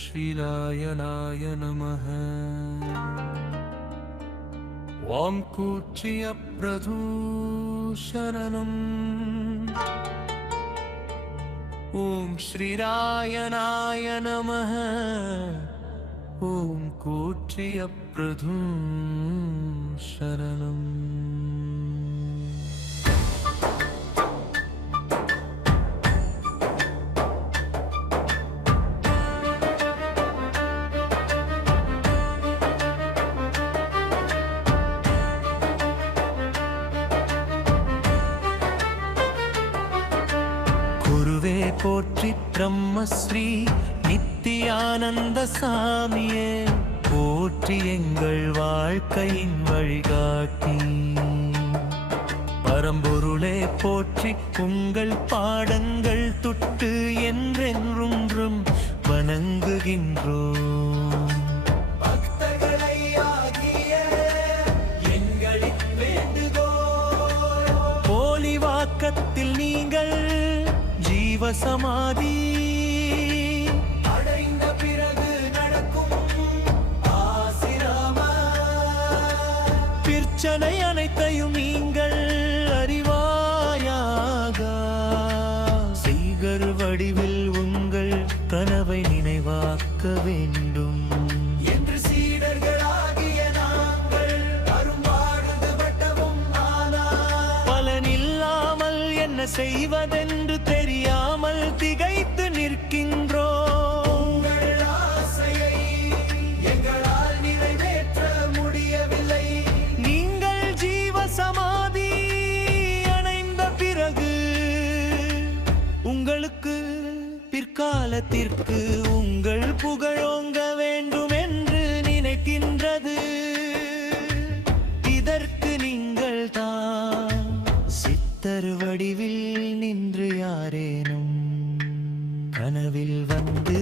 ஸ்ரீராயணாய நமः. ஓம் கூற்றிய பிரதூஷரணம். ஓம் ஸ்ரீராயணாய நமः. ஓம் கூற்றிய பிரதூஷரணம். குருவே போற்றி பிரம்மஸ்ரீ நித்தியானந்த சாமியே போற்றி எங்கள் வாழ்க்கையின் வழிகாட்டி. பரம்பொருளே போற்றி உங்கள் பாடங்கள் தொட்டு என்றென்றும் வணங்குகின்றோம். பக்தர்களை ஆகிய எங்களின் வேண்டுகோள் போலி வாக்கத்தில் நீங்கள் ஜீவசமாதி அடைந்த பிறகு நடக்கும் ஆசிரம பிரச்சனை அனைத்தையும் நீங்கள் அறிவாயாக. செய்கர் வடிவில் உங்கள் கனவை நினைவாக்க வேண்டும் என்று சீடர்களாகிய நாங்கள் அரும்பாடுபட்டவும் ஆனால் பலனில்லாமல் என்ன செய்வதென்று தெரியாமல் திகைத்து நிற்கின்றோம். உங்கள் ஆசையை எங்களால் நிறைவேற்ற முடியவில்லை. நீங்கள் ஜீவசமாதி அடைந்த பிறகு உங்களுக்கு பிற்காலத்திற்கு உங்கள் புகழோங்க வேண்டும் என்று நினைக்கின்றது. இதற்கு நீங்கள் தான் சித்தர் வடிவில் நின்று யாரேனும் கனவில் வந்து